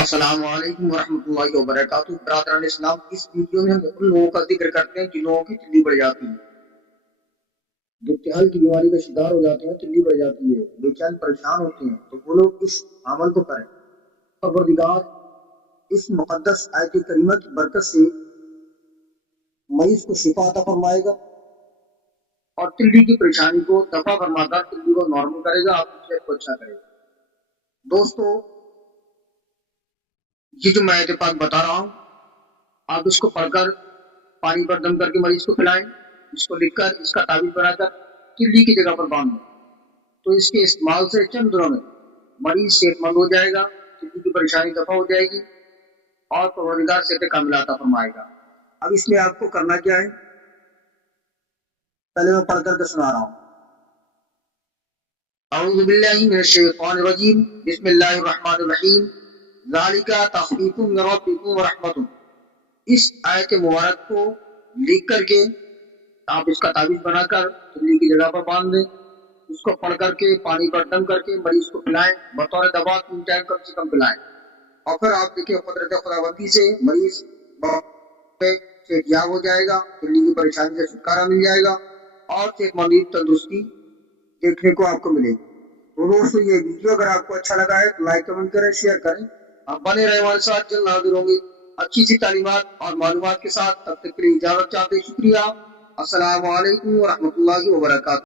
السلام علیکم ورحمۃ اللہ وبرکاتہ۔ برادران اسلام، اس ویڈیو میں ہم ان لوگوں کا ذکر کرتے ہیں جن لوگوں کی تلی بڑھ جاتی ہے، جو تہل کی بیماری کا شکار ہو جاتے ہیں، تلی بڑھ جاتی ہے، بے چین پریشان ہوتے ہیں، تو وہ لوگ اس عمل کو کریں۔ پروردگار اس مقدس آیت کریمہ کی برکت سے مریض کو شفا عطا فرمائے گا اور تلی کی پریشانی کو دفع فرما کر تلی کو نارمل کرے گا، آپ کی صحت کو اچھا کرے گا۔ دوستو، یہ جو میں آیت پاک بتا رہا ہوں، آپ اس کو پڑھ کر پانی پر دم کر کے مریض کو پلائیں، اس کو لکھ کر اس کا تعویذ بنا کر تلی کی جگہ پر باندھ دیں، تو اس کے استعمال سے چند دنوں میں مریض صحت مند ہو جائے گا، تلی کی پریشانی دفع ہو جائے گی اور پروردگار صحت کاملہ عطا فرمائے گا۔ اب اس میں آپ کو کرنا کیا ہے، پہلے میں پڑھ کر کے سنا رہا ہوں۔ اعوذ باللہ من الشیطان الرجیم، بسم اللہ الرحمن الرحیم، ذالک تخفیف من ربکم ورحمۃ۔ اس آیت مبارک کو لکھ کر کے آپ اس کا تعویذ بنا کر تلی کی جگہ پر باندھ دیں، اس کو پڑھ کر کے پانی پر دم کر کے مریض کو پلائیں، بطور دوا 3 ٹائم کم سے کم پلائیں، اور پھر آپ دیکھیں قدرت خداوندی سے مریض صحت یاب ہو جائے گا، تلی کی پریشانی سے چھٹکارا مل جائے گا اور صحت مندی تندرستی دیکھنے کو آپ کو ملے گی۔ تو دوستو، یہ ویڈیو اگر آپ کو اچھا لگا ہے تو لائک کمنٹ کریں، شیئر کریں، آپ بنے رہے ہمارے ساتھ، جلد حاضر ہوں گے اچھی سی تعلیمات اور معلومات کے ساتھ۔ تب تک کے لیے اجازت چاہتے، شکریہ۔ السلام علیکم ورحمۃ اللہ وبرکاتہ۔